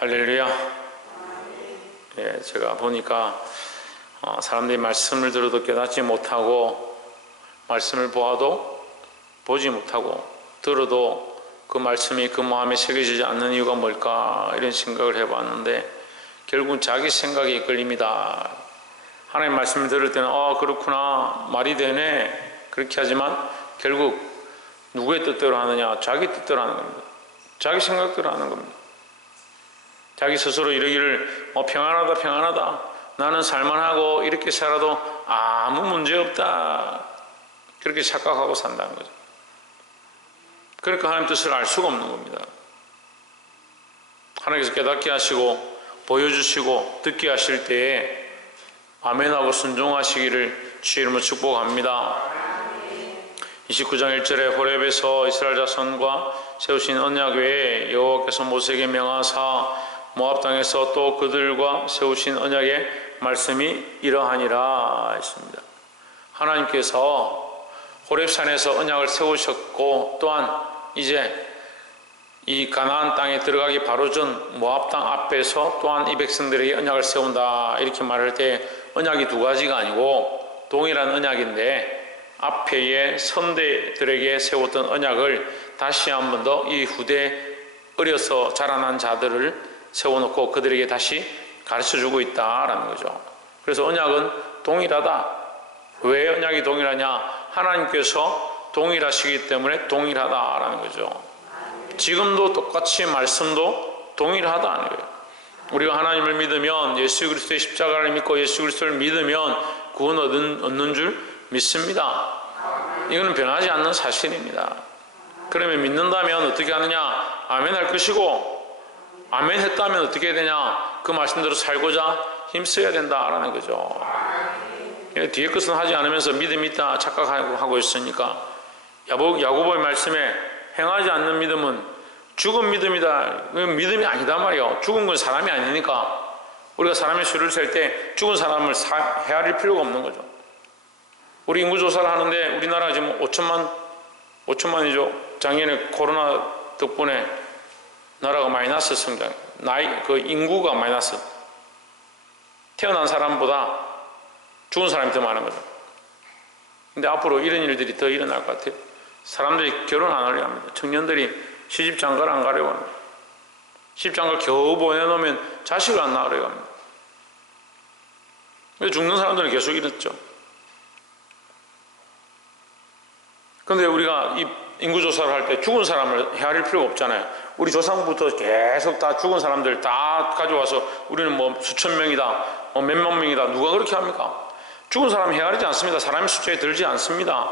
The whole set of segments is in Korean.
할렐루야. 예, 제가 보니까 사람들이 말씀을 들어도 깨닫지 못하고, 말씀을 보아도 보지 못하고, 들어도 그 말씀이 그 마음에 새겨지지 않는 이유가 뭘까, 이런 생각을 해봤는데 결국은 자기 생각에 이끌립니다. 하나님 말씀을 들을 때는 그렇구나, 말이 되네, 그렇게 하지만 결국 누구의 뜻대로 하느냐? 자기 뜻대로 하는 겁니다. 자기 생각대로 하는 겁니다. 자기 스스로 이러기를 평안하다 평안하다, 나는 살만하고 이렇게 살아도 아무 문제 없다, 그렇게 착각하고 산다는 거죠. 그러니까 하나님 뜻을 알 수가 없는 겁니다. 하나님께서 깨닫게 하시고 보여주시고 듣게 하실 때에 아멘하고 순종하시기를 주의 이름으로 축복합니다. 29장 1절에 호렙에서 이스라엘 자손과 세우신 언약 외에 여호와께서 모세에게 명하사 모압 땅에서 또 그들과 세우신 언약의 말씀이 이러하니라 했습니다. 하나님께서 호렙산에서 언약을 세우셨고, 또한 이제 이 가나안 땅에 들어가기 바로 전 모압 땅 앞에서 또한 이 백성들에게 언약을 세운다, 이렇게 말할 때 언약이 두 가지가 아니고 동일한 언약인데, 앞에의 선대들에게 세웠던 언약을 다시 한 번 더 이 후대 어려서 자라난 자들을 세워놓고 그들에게 다시 가르쳐주고 있다라는 거죠. 그래서 언약은 동일하다. 왜 언약이 동일하냐? 하나님께서 동일하시기 때문에 동일하다라는 거죠. 지금도 똑같이 말씀도 동일하다는 거예요. 우리가 하나님을 믿으면, 예수 그리스도의 십자가를 믿고 예수 그리스도를 믿으면 구원 얻는 줄 믿습니다. 이거는 변하지 않는 사실입니다. 그러면 믿는다면 어떻게 하느냐? 아멘 할 것이고, 아멘 했다면 어떻게 해야 되냐? 그 말씀대로 살고자 힘써야 된다라는 거죠. 뒤에 것은 하지 않으면서 믿음이 있다 착각하고 있으니까, 야고보의 말씀에 행하지 않는 믿음은 죽은 믿음이다. 믿음이 아니다 말이에요. 죽은 건 사람이 아니니까 우리가 사람의 수를 셀 때 죽은 사람을 헤아릴 필요가 없는 거죠. 우리 인구조사를 하는데 우리나라 지금 5천만이죠. 작년에 코로나 덕분에 나라가 마이너스 성장, 인구가 마이너스, 태어난 사람보다 죽은 사람이 더 많은 거죠. 근데 앞으로 이런 일들이 더 일어날 것 같아요. 사람들이 결혼 안 하려고 합니다. 청년들이 시집장가를 안 가려고 합니다. 시집장가 겨우 보내놓으면 자식을 안 낳으려고 합니다. 그래서 죽는 사람들은 계속 이렇죠. 그런데 우리가 이 인구조사를 할 때 죽은 사람을 헤아릴 필요가 없잖아요. 우리 조상부터 계속 다 죽은 사람들 다 가져와서 우리는 뭐 수천 명이다, 몇만 명이다, 누가 그렇게 합니까? 죽은 사람 헤아리지 않습니다. 사람의 숫자에 들지 않습니다.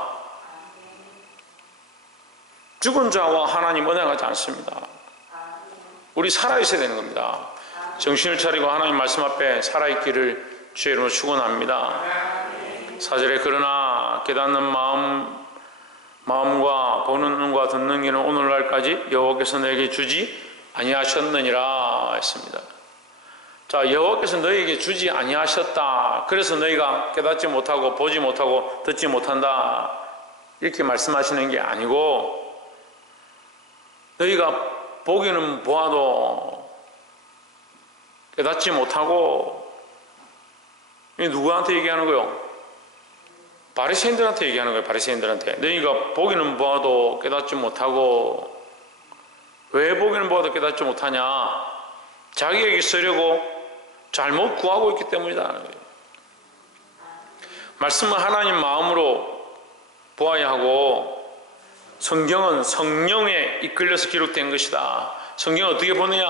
죽은 자와 하나님 언약하지 않습니다. 우리 살아있어야 되는 겁니다. 정신을 차리고 하나님 말씀 앞에 살아있기를 주의 이름으로 축원합니다. 4절에 그러나 깨닫는 마음과 보는 눈과 듣는 귀는 오늘날까지 여호와께서 너에게 주지 아니하셨느니라 했습니다. 자, 여호와께서 너에게 주지 아니하셨다, 그래서 너희가 깨닫지 못하고 보지 못하고 듣지 못한다, 이렇게 말씀하시는 게 아니고, 너희가 보기는 보아도 깨닫지 못하고, 이게 누구한테 얘기하는 거예요? 바리새인들한테 얘기하는 거예요. 바리새인들한테. 너희가 보기는 보아도 깨닫지 못하고, 왜 보기는 보아도 깨닫지 못하냐? 자기에게 쓰려고 잘못 구하고 있기 때문이다. 말씀은 하나님 마음으로 보아야 하고, 성경은 성령에 이끌려서 기록된 것이다. 성경은 어떻게 보느냐?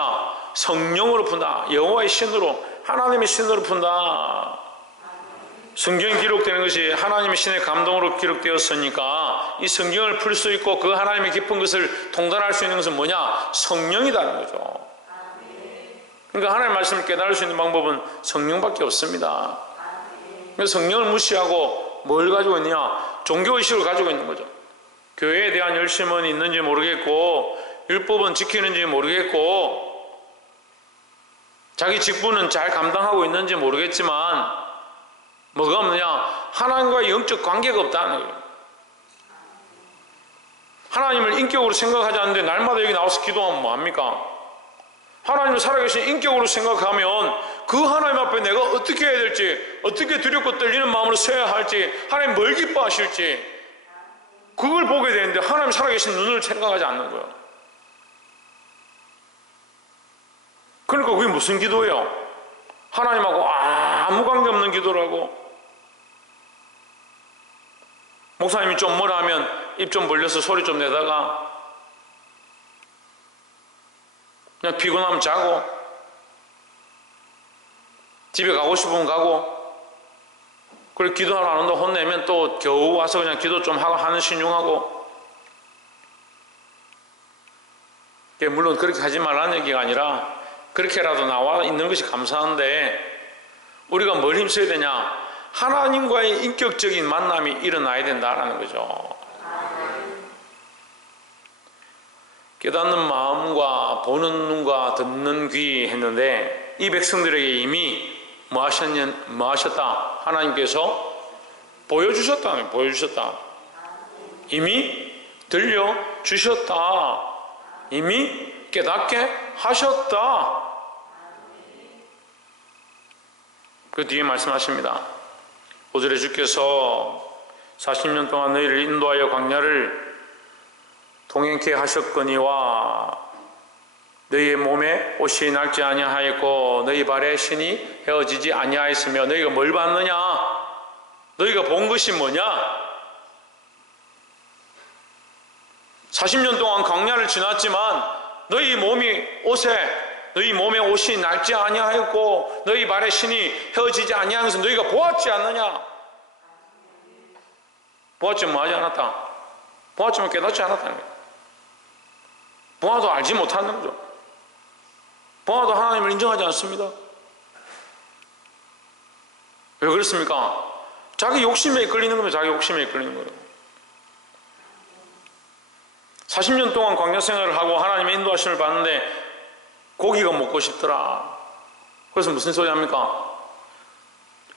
성령으로 푼다. 여호와의 신으로, 하나님의 신으로 푼다. 성경이 기록되는 것이 하나님의 신의 감동으로 기록되었으니까 이 성경을 풀 수 있고 그 하나님의 깊은 것을 통달할 수 있는 것은 뭐냐? 성령이라는 거죠. 그러니까 하나님의 말씀을 깨달을 수 있는 방법은 성령밖에 없습니다. 그래서 성령을 무시하고 뭘 가지고 있느냐? 종교의식을 가지고 있는 거죠. 교회에 대한 열심은 있는지 모르겠고, 율법은 지키는지 모르겠고, 자기 직분은 잘 감당하고 있는지 모르겠지만 뭐가 없느냐? 하나님과의 영적 관계가 없다는 거예요. 하나님을 인격으로 생각하지 않는데 날마다 여기 나와서 기도하면 뭐합니까? 하나님을 살아계신 인격으로 생각하면 그 하나님 앞에 내가 어떻게 해야 될지, 어떻게 두렵고 떨리는 마음으로 서야 할지, 하나님 뭘 기뻐하실지 그걸 보게 되는데 하나님 살아계신 눈을 생각하지 않는 거예요. 그러니까 그게 무슨 기도예요? 하나님하고 아무 관계없는 기도라고. 목사님이 좀 뭐라 하면 입 좀 벌려서 소리 좀 내다가 그냥 피곤하면 자고, 집에 가고 싶으면 가고, 그리고 기도하러 안 온다고 혼내면 또 겨우 와서 그냥 기도 좀 하고 하는 신용하고. 물론 그렇게 하지 말라는 얘기가 아니라 그렇게라도 나와 있는 것이 감사한데 우리가 뭘 힘써야 되냐? 하나님과의 인격적인 만남이 일어나야 된다라는 거죠. 깨닫는 마음과 보는 눈과 듣는 귀 했는데 이 백성들에게 이미 뭐 하셨다? 하나님께서 보여주셨다. 이미 들려주셨다. 이미 깨닫게 하셨다. 그 뒤에 말씀하십니다. 5절에 주께서 40년 동안 너희를 인도하여 광야를 통행케 하셨거니와 너희의 몸에 옷이 낡지 아니하였고 너희 발에 신이 헤어지지 아니하였으며 너희가 뭘 봤느냐? 너희가 본 것이 뭐냐? 40년 동안 광야를 지났지만 너희 몸에 옷이 낡지 아니하였고 너희 발에 신이 헤어지지 아니하면서 너희가 보았지 않느냐? 보았지만 뭐 하지 않았다? 보았지만 깨닫지 않았다는 거예요. 보아도 알지 못하는 거죠. 보아도 하나님을 인정하지 않습니다. 왜 그렇습니까? 자기 욕심에 이끌리는 겁니다. 자기 욕심에 이끌리는 거예요. 40년 동안 광야 생활을 하고 하나님의 인도하심을 받는데 고기가 먹고 싶더라. 그래서 무슨 소리 합니까?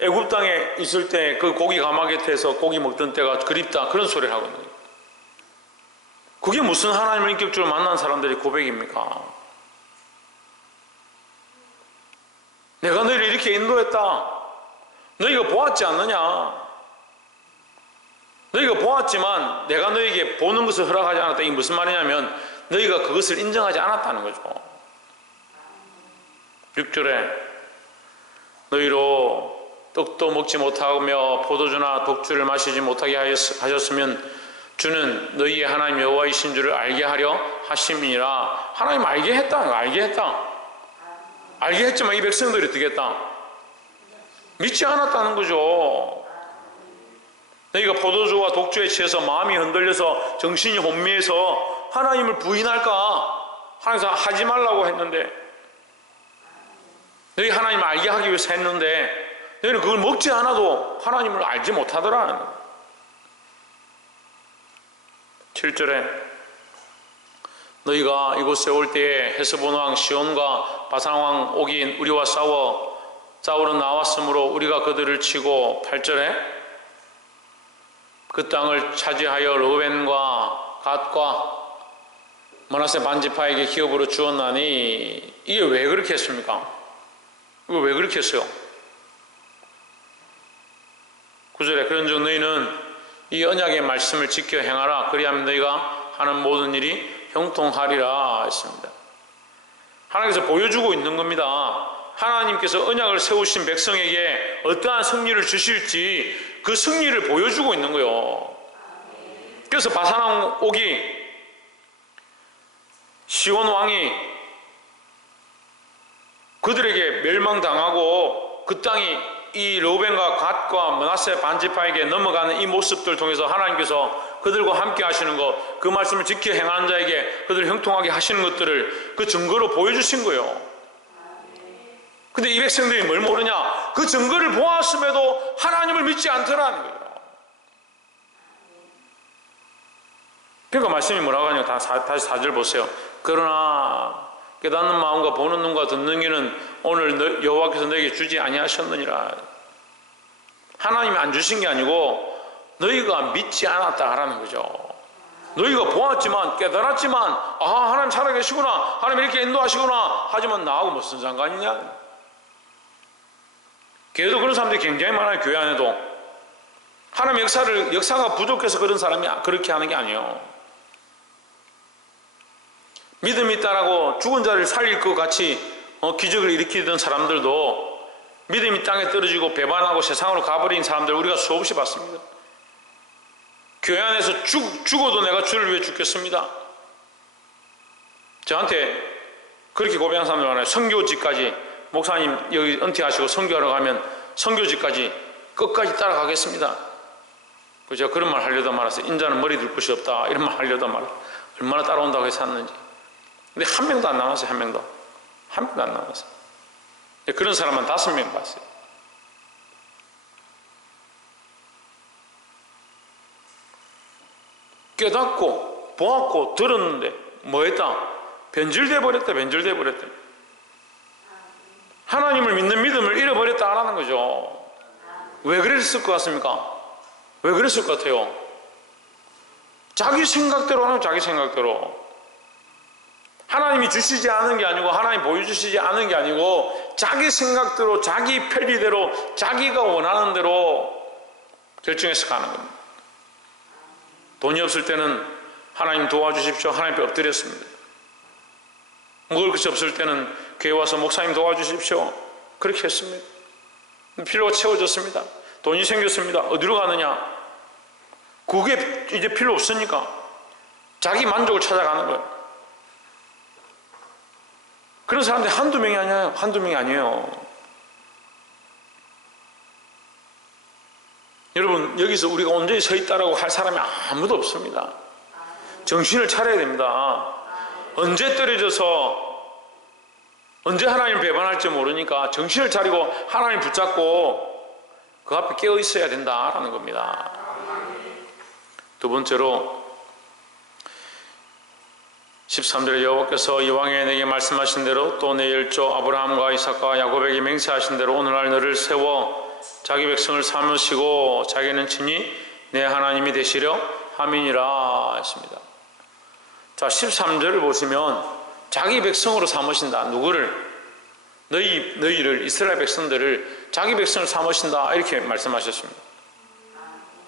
애굽 땅에 있을 때 그 고기 가마 곁에서 고기 먹던 때가 그립다. 그런 소리를 하고 있는 거예요. 그게 무슨 하나님을 인격적으로 만난 사람들의 고백입니까? 내가 너희를 이렇게 인도했다. 너희가 보았지 않느냐? 너희가 보았지만 내가 너희에게 보는 것을 허락하지 않았다. 이게 무슨 말이냐면 너희가 그것을 인정하지 않았다는 거죠. 6절에 너희로 떡도 먹지 못하며 포도주나 독주를 마시지 못하게 하셨으면 주는 너희의 하나님 여호와이신 줄을 알게 하려 하심이니라. 하나님 알게 했다. 알게 했지만 이 백성들이 어떻게 했다? 믿지 않았다는 거죠. 너희가 포도주와 독주에 취해서 마음이 흔들려서 정신이 혼미해서 하나님을 부인할까? 하나님께서 하지 말라고 했는데 너희 하나님을 알게 하기 위해서 했는데 너희는 그걸 먹지 않아도 하나님을 알지 못하더라는 거예요. 7절에 너희가 이곳에 올 때에 헤스본 왕 시온과 바산 왕 옥이 우리와 싸우러 나왔으므로 우리가 그들을 치고 8절에 그 땅을 차지하여 르우벤과 갓과 므낫세 반지파에게 기업으로 주었나니 이게 왜 그렇게 했습니까? 이거 왜 그렇게 했어요? 9절에 그런즉 너희는 이 언약의 말씀을 지켜 행하라. 그리하면 너희가 하는 모든 일이 형통하리라 했습니다. 하나님께서 보여주고 있는 겁니다. 하나님께서 언약을 세우신 백성에게 어떠한 승리를 주실지 그 승리를 보여주고 있는 거예요. 그래서 바산 왕 옥이 시온 왕이 그들에게 멸망당하고 그 땅이 이 르우벤과 갓과 므낫세 반지파에게 넘어가는 이 모습들 통해서 하나님께서 그들과 함께 하시는 것, 그 말씀을 지켜 행하는 자에게 그들을 형통하게 하시는 것들을 그 증거로 보여주신 거예요. 근데 이 백성들이 뭘 모르냐? 그 증거를 보았음에도 하나님을 믿지 않더라는 거예요. 그러니까 말씀이 뭐라고 하냐? 다시 4절 보세요. 그러나 깨닫는 마음과 보는 눈과 듣는 귀는 오늘 여호와께서 너에게 주지 아니하셨느니라. 하나님이 안 주신 게 아니고 너희가 믿지 않았다 하라는 거죠. 너희가 보았지만 깨달았지만 아 하나님 살아계시구나, 하나님 이렇게 인도하시구나 하지만 나하고 무슨 상관이냐. 교회도 그런 사람들이 굉장히 많아요. 교회 안에도 하나님 역사가 부족해서 그런 사람이 그렇게 하는 게 아니에요. 믿음이 있다라고 죽은 자를 살릴 것 같이 기적을 일으키던 사람들도 믿음이 땅에 떨어지고 배반하고 세상으로 가버린 사람들 우리가 수없이 봤습니다. 교회 안에서 죽어도 내가 주를 위해 죽겠습니다. 저한테 그렇게 고백한 사람들 많아요. 선교지까지, 목사님 여기 은퇴하시고 선교하러 가면 선교지까지 끝까지 따라가겠습니다. 제가 그런 말 하려다 말았어요. 인자는 머리 둘 곳이 없다, 이런 말 하려다 말았어요. 얼마나 따라온다고 해서 샀는지. 근데 한 명도 안 나왔어요. 한 명도 안 나왔어요. 그런 사람만 5명 봤어요. 깨닫고 보았고 들었는데 뭐 했다? 변질돼 버렸다. 하나님을 믿는 믿음을 잃어버렸다 하는 거죠. 왜 그랬을 것 같습니까? 왜 그랬을 것 같아요? 자기 생각대로 하는, 자기 생각대로. 하나님이 주시지 않은 게 아니고, 하나님 보여주시지 않은 게 아니고, 자기 생각대로, 자기 편리대로, 자기가 원하는 대로 결정해서 가는 겁니다. 돈이 없을 때는 하나님 도와주십시오, 하나님 앞에 엎드렸습니다. 먹을 것이 없을 때는 교회 와서 목사님 도와주십시오, 그렇게 했습니다. 필요가 채워졌습니다. 돈이 생겼습니다. 어디로 가느냐? 그게 이제 필요 없으니까 자기 만족을 찾아가는 거예요. 그런 사람들이 한두 명이 아니에요. 여러분, 여기서 우리가 온전히 서 있다라고 할 사람이 아무도 없습니다. 정신을 차려야 됩니다. 언제 떨어져서 언제 하나님을 배반할지 모르니까 정신을 차리고 하나님 붙잡고 그 앞에 깨어 있어야 된다라는 겁니다. 두 번째로 13절에 여호와께서 이방에 내게 말씀하신 대로 또 내 열조 아브라함과 이삭과 야곱에게 맹세하신 대로 오늘날 너를 세워 자기 백성을 삼으시고 자기는 친히 내 하나님이 되시려 함이니라 했습니다. 자, 13절을 보시면 자기 백성으로 삼으신다. 누구를? 너희를, 이스라엘 백성들을 자기 백성을 삼으신다, 이렇게 말씀하셨습니다.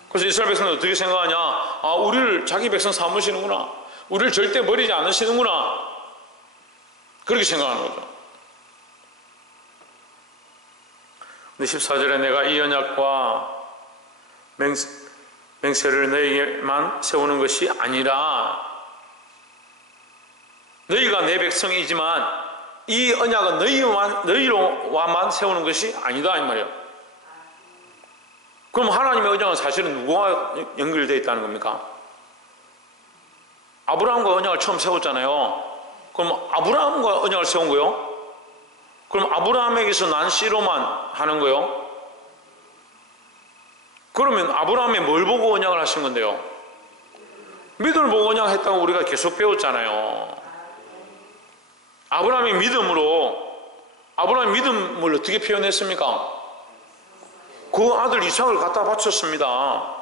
그래서 이스라엘 백성들 어떻게 생각하냐? 아, 우리를 자기 백성 삼으시는구나, 우리를 절대 버리지 않으시는구나, 그렇게 생각하는 거죠. 근데 14절에 내가 이 언약과 맹세를 너희에게만 세우는 것이 아니라, 너희가 내 백성이지만 이 언약은 너희로만 세우는 것이 아니다, 이 말이에요. 그럼 하나님의 언약은 사실은 누구와 연결되어 있다는 겁니까? 아브라함과 언약을 처음 세웠잖아요. 그럼 아브라함과 언약을 세운 거요? 그럼 아브라함에게서 난 씨로만 하는 거요? 그러면 아브라함이 뭘 보고 언약을 하신 건데요? 믿음을 보고 언약했다고 우리가 계속 배웠잖아요. 아브라함의 믿음을 어떻게 표현했습니까? 그 아들 이삭을 갖다 바쳤습니다.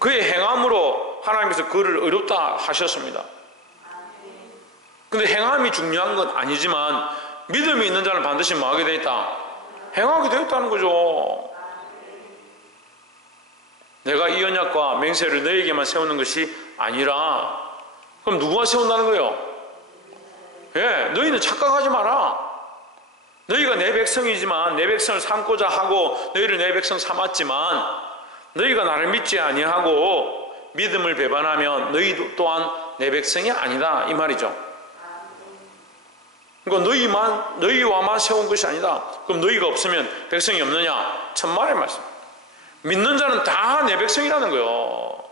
그의 행함으로 하나님께서 그를 어렵다 하셨습니다. 근데 행함이 중요한 건 아니지만 믿음이 있는 자는 반드시 뭐 하게 되어 있다? 행하게 되어 있다는 거죠. 내가 이 언약과 맹세를 너희에게만 세우는 것이 아니라, 그럼 누구가 세운다는 거예요? 예, 너희는 착각하지 마라. 너희가 내 백성이지만 내 백성을 삼고자 하고 너희를 내 백성 삼았지만 너희가 나를 믿지 아니하고 믿음을 배반하면 너희도 또한 내 백성이 아니다, 이 말이죠. 그러니까 너희와만 세운 것이 아니다. 그럼 너희가 없으면 백성이 없느냐? 천만의 말씀. 믿는 자는 다 내 백성이라는 거예요.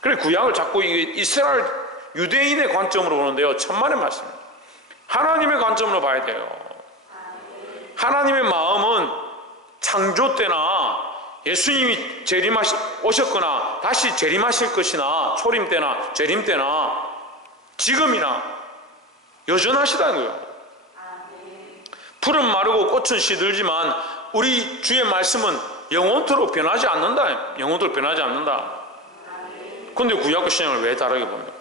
그래, 구약을 자꾸 이스라엘 유대인의 관점으로 보는데요, 천만의 말씀. 하나님의 관점으로 봐야 돼요. 하나님의 마음은 창조 때나 예수님이 오셨거나 다시 재림하실 것이나 초림 때나 재림 때나 지금이나 여전하시다는 거예요. 풀은 마르고 꽃은 시들지만 우리 주의 말씀은 영원토록 변하지 않는다. 영원토록 변하지 않는다. 근데 구약과 신약을 왜 다르게 봅니까?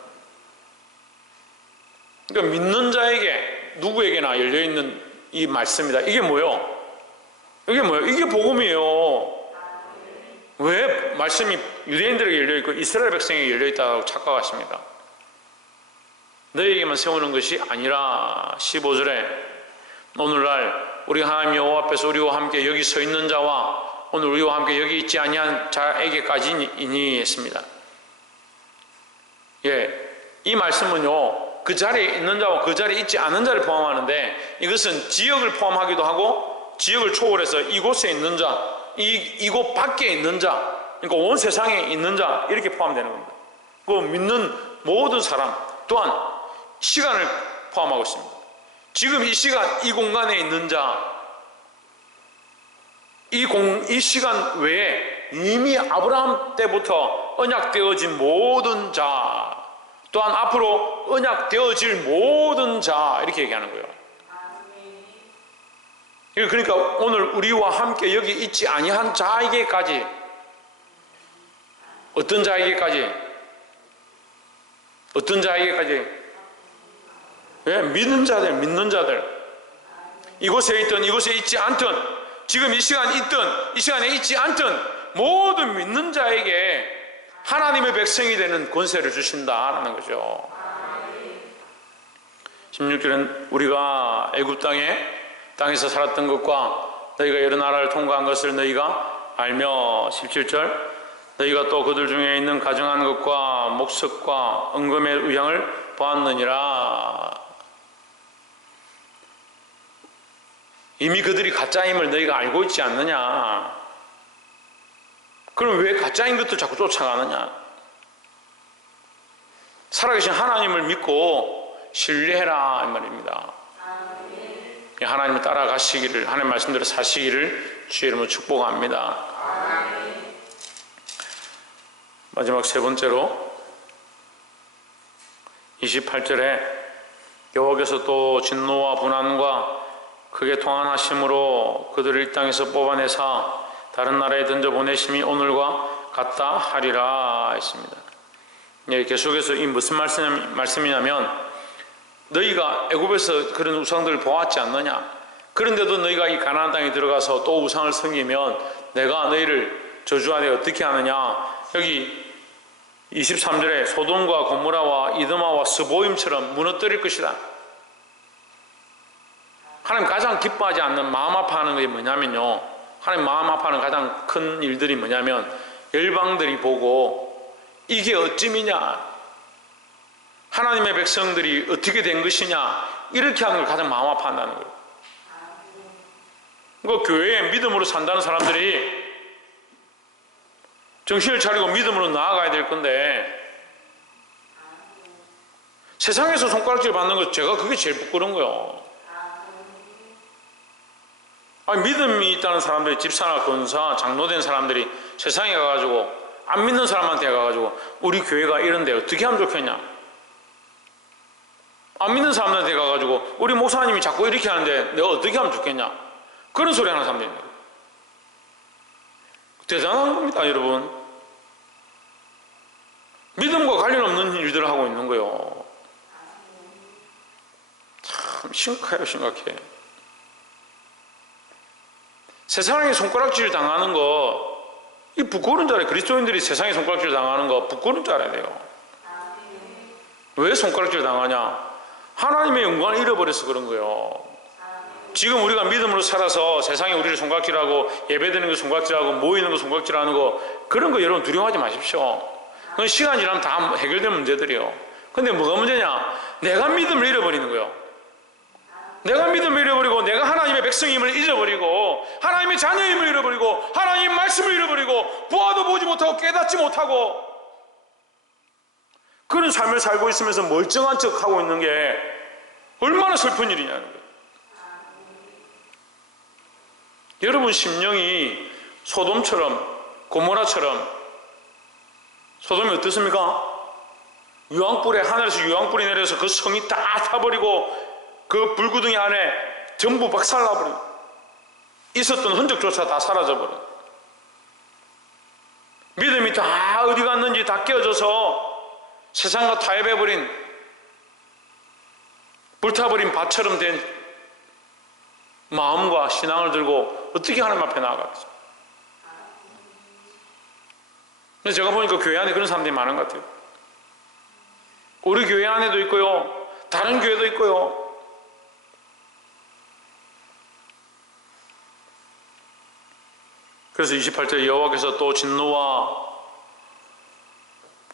그러니까 믿는 자에게 누구에게나 열려있는 이 말씀이다. 이게 뭐요? 이게 뭐예요? 이게 복음이에요. 왜 말씀이 유대인들에게 열려있고 이스라엘 백성에게 열려있다고 착각하십니까? 너희에게만 세우는 것이 아니라 15절에 오늘날 우리 하나님 여호와 앞에서 우리와 함께 여기 서 있는 자와 오늘 우리와 함께 여기 있지 아니한 자에게까지니 했습니다. 예, 이 말씀은요 그 자리에 있는 자와 그 자리에 있지 않은 자를 포함하는데 이것은 지역을 포함하기도 하고 지역을 초월해서 이곳에 있는 자, 이곳 밖에 있는 자, 그러니까 온 세상에 있는 자 이렇게 포함되는 겁니다. 그 믿는 모든 사람 또한 시간을 포함하고 있습니다. 지금 이 시간 이 공간에 있는 자, 이 시간 외에 이미 아브라함 때부터 언약되어진 모든 자, 또한 앞으로 언약되어질 모든 자 이렇게 얘기하는 거예요. 그러니까 오늘 우리와 함께 여기 있지 아니한 자에게까지, 어떤 자에게까지? 어떤 자에게까지? 왜? 믿는 자들. 이곳에 있든 이곳에 있지 않든 지금 이 시간 있든 이 시간에 있지 않든 모든 믿는 자에게 하나님의 백성이 되는 권세를 주신다라는 거죠. 16절은 우리가 애굽 땅에서 살았던 것과 너희가 여러 나라를 통과한 것을 너희가 알며 17절 너희가 또 그들 중에 있는 가증한 것과 목석과 은금의 의향을 보았느니라. 이미 그들이 가짜임을 너희가 알고 있지 않느냐? 그럼 왜 가짜인 것들 자꾸 쫓아가느냐? 살아계신 하나님을 믿고 신뢰해라 이 말입니다. 하나님을 따라가시기를, 하나님 말씀대로 사시기를 주의 이름으로 축복합니다. 마지막 세 번째로 28절에 여호와께서 또 진노와 분한과 크게 통한하심으로 그들을 이 땅에서 뽑아내사 다른 나라에 던져보내심이 오늘과 같다 하리라 했습니다. 계속해서 이 무슨 말씀이냐면 너희가 애굽에서 그런 우상들을 보았지 않느냐? 그런데도 너희가 이 가나안 땅에 들어가서 또 우상을 섬기면 내가 너희를 저주하되 어떻게 하느냐? 여기 23절에 소돔과 고모라와 이드마와 스보임처럼 무너뜨릴 것이다. 하나님 가장 기뻐하지 않는 마음 아파하는 것이 뭐냐면요, 하나님 마음 아파하는 가장 큰 일들이 뭐냐면 열방들이 보고 이게 어찌미냐, 하나님의 백성들이 어떻게 된 것이냐 이렇게 하는 걸 가장 마음 아파한다는 거예요. 그 교회에 믿음으로 산다는 사람들이 정신을 차리고 믿음으로 나아가야 될 건데 세상에서 손가락질 받는 거 제가 그게 제일 부끄러운 거예요. 아니, 믿음이 있다는 사람들이 집사나 권사, 장로된 사람들이 세상에 가가지고 안 믿는 사람한테 가가지고 우리 교회가 이런데 어떻게 하면 좋겠냐, 안 믿는 사람한테 가가지고 우리 목사님이 자꾸 이렇게 하는데 내가 어떻게 하면 좋겠냐, 그런 소리 하는 사람들입니다. 대단한 겁니다, 여러분. 믿음과 관련 없는 일들을 하고 있는 거예요. 참 심각해요, 심각해. 세상에 손가락질 당하는 거, 이 부끄러운 줄 알아요. 그리스도인들이 세상에 손가락질 당하는 거 부끄러운 줄 알아야 돼요. 왜 손가락질 당하냐? 하나님의 영광을 잃어버려서 그런 거예요. 지금 우리가 믿음으로 살아서 세상에 우리를 손가락질하고 예배드리는 거 손가락질하고 모이는 거 손가락질하는 거, 그런 거 여러분 두려워하지 마십시오. 그건 시간 지나면 다 해결된 문제들이요. 근데 뭐가 문제냐? 내가 믿음을 잃어버리는 거예요. 내가 믿음을 잃어버리고 내가 하나님의 백성임을 잊어버리고 하나님의 자녀임을 잃어버리고 하나님의 말씀을 잃어버리고 보아도 보지 못하고 깨닫지 못하고 그런 삶을 살고 있으면서 멀쩡한 척 하고 있는 게 얼마나 슬픈 일이냐는 거예요. 여러분 심령이 소돔처럼 고모라처럼, 소돔이 어떻습니까? 유황불에, 하늘에서 유황불이 내려서 그 성이 다 타버리고 그 불구덩이 안에 전부 박살나버리고 있었던 흔적조차 다 사라져버려. 믿음이 다 어디 갔는지 다 깨어져서 세상과 타협해버린, 불타버린 밭처럼 된 마음과 신앙을 들고 어떻게 하나님 앞에 나아가겠어요? 그래서 제가 보니까 교회 안에 그런 사람들이 많은 것 같아요. 우리 교회 안에도 있고요, 다른 교회도 있고요. 그래서 28절 여호와께서 또 진노와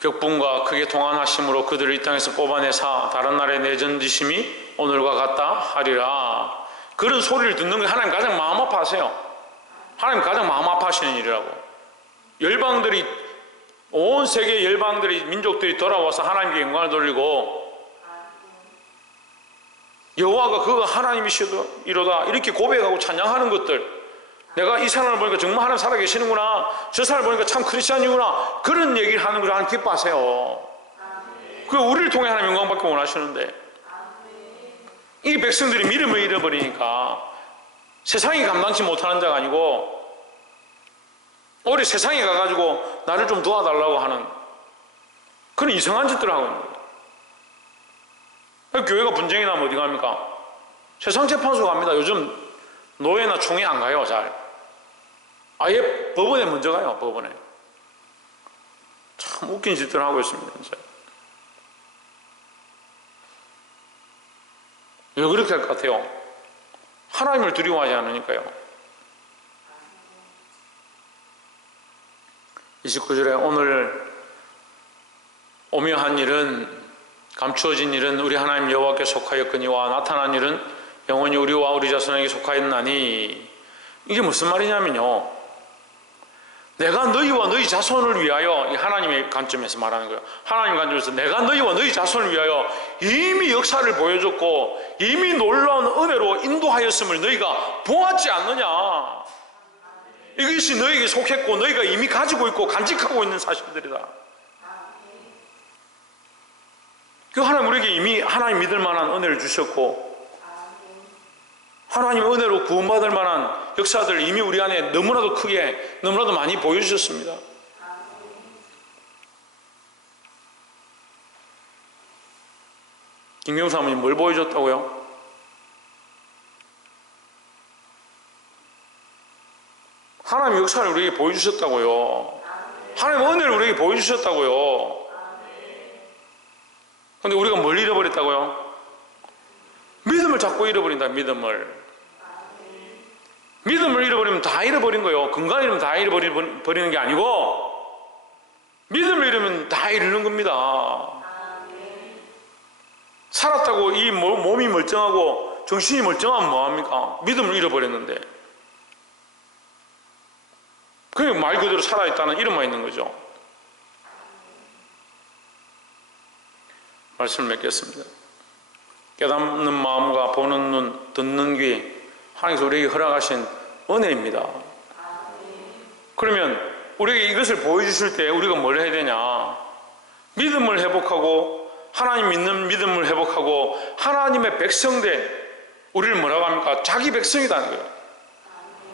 격분과 크게 동안하심으로 그들을 이 땅에서 뽑아내사 다른 나라에 내던지심이 오늘과 같다 하리라. 그런 소리를 듣는 게 하나님 가장 마음 아파하세요. 하나님 가장 마음 아파하시는 일이라고. 열방들이, 온 세계 열방들이, 민족들이 돌아와서 하나님께 영광을 돌리고 여호와가 그가 하나님이시로다 이렇게 고백하고 찬양하는 것들, 내가 이 사람을 보니까 정말 하나님 살아계시는구나, 저 사람을 보니까 참 크리스찬이구나, 그런 얘기를 하는 걸 하나님 기뻐하세요. 그 우리를 통해 하나님 영광 받기 원하시는데 이 백성들이 믿음을 잃어버리니까 세상이 감당치 못하는 자가 아니고 오히려 세상에 가가지고 나를 좀 도와달라고 하는 그런 이상한 짓들을 하고 있는 거예요. 교회가 분쟁이 나면 어디 갑니까? 세상 재판소 갑니다. 요즘 노예나 총회 안 가요. 잘 아예 법원에 먼저 가요. 법원에. 참 웃긴 짓들을 하고 있습니다. 진짜. 왜 그렇게 할 것 같아요? 하나님을 두려워하지 않으니까요. 29절에 오늘 오묘한 일은, 감추어진 일은 우리 하나님 여호와께 속하였거니와 나타난 일은 영원히 우리와 우리 자손에게 속하였나니, 이게 무슨 말이냐면요, 내가 너희와 너희 자손을 위하여, 하나님의 관점에서 말하는 거예요. 하나님 관점에서 내가 너희와 너희 자손을 위하여 이미 역사를 보여줬고 이미 놀라운 은혜로 인도하였음을 너희가 보았지 않느냐. 이것이 너희에게 속했고 너희가 이미 가지고 있고 간직하고 있는 사실들이다. 그 하나님 우리에게 이미 하나님 믿을 만한 은혜를 주셨고 하나님의 은혜로 구원받을 만한 역사들 이미 우리 안에 너무나도 크게, 너무나도 많이 보여주셨습니다. 김경수 사모님 뭘 보여줬다고요? 하나님의 역사를 우리에게 보여주셨다고요. 하나님의 은혜를 우리에게 보여주셨다고요. 그런데 우리가 뭘 잃어버렸다고요? 믿음을 자꾸 잃어버린다. 믿음을 잃어버리면 다 잃어버린 거예요. 건강을 잃으면 다 잃어버리는 게 아니고 믿음을 잃으면 다 잃는 겁니다. 살았다고 이 몸이 멀쩡하고 정신이 멀쩡하면 뭐합니까? 믿음을 잃어버렸는데. 그게 말 그대로 살아있다는 이름만 있는 거죠. 말씀을 맺겠습니다. 깨닫는 마음과 보는 눈, 듣는 귀, 하나님께서 우리에게 허락하신 은혜입니다. 그러면 우리에게 이것을 보여주실 때 우리가 뭘 해야 되냐? 믿음을 회복하고, 하나님 믿는 믿음을 회복하고, 하나님의 백성된 우리를 뭐라고 합니까? 자기 백성이라는 거예요.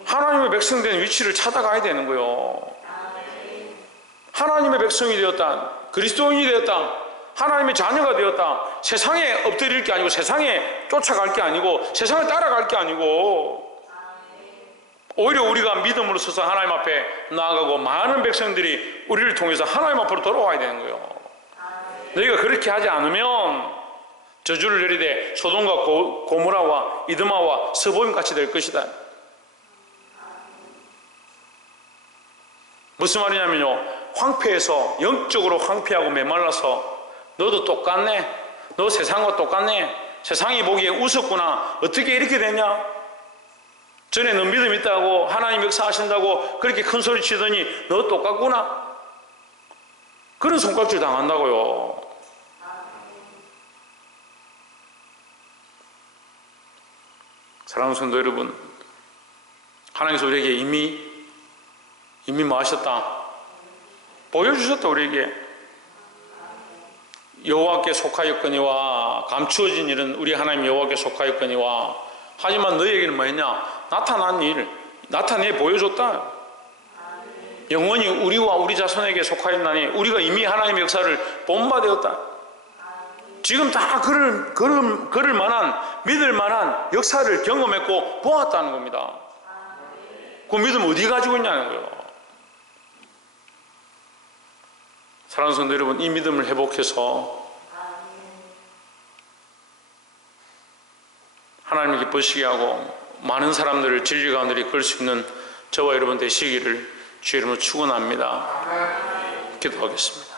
하나님의 백성된 위치를 찾아가야 되는 거예요. 하나님의 백성이 되었다, 그리스도인이 되었다, 하나님의 자녀가 되었다. 세상에 엎드릴 게 아니고, 세상에 쫓아갈 게 아니고, 세상을 따라갈 게 아니고, 오히려 우리가 믿음으로 서서 하나님 앞에 나아가고 많은 백성들이 우리를 통해서 하나님 앞으로 돌아와야 되는 거예요. 너희가 그렇게 하지 않으면 저주를 내리되 소돔과 고모라와 이드마와 스보임 같이 될 것이다. 무슨 말이냐면요, 황폐해서, 영적으로 황폐하고 메말라서 너도 똑같네, 너 세상과 똑같네, 세상이 보기에 우습구나, 어떻게 이렇게 되냐, 전에 너 믿음 있다고 하나님 역사하신다고 그렇게 큰 소리 치더니 너 똑같구나, 그런 손가락질 당한다고요. 사랑하는 성도 여러분, 하나님께서 우리에게 이미 뭐 하셨다? 보여주셨다. 우리에게 여호와께 속하였거니와, 감추어진 일은 우리 하나님 여호와께 속하였거니와, 하지만 너희에게는 뭐 했냐? 나타난 일, 나타내 보여줬다. 영원히 우리와 우리 자손에게 속하였나니 우리가 이미 하나님의 역사를 본 바 되었다. 지금 다 걸을 만한, 믿을 만한 역사를 경험했고 보았다는 겁니다. 그 믿음 어디 가지고 있냐는 거예요. 사랑하는 성도 여러분, 이 믿음을 회복해서 하나님을 기쁘시게 하고 많은 사람들을 진리 가운데 이끌 수 있는 저와 여러분 되시기를 주의 이름으로 축원합니다. 기도하겠습니다.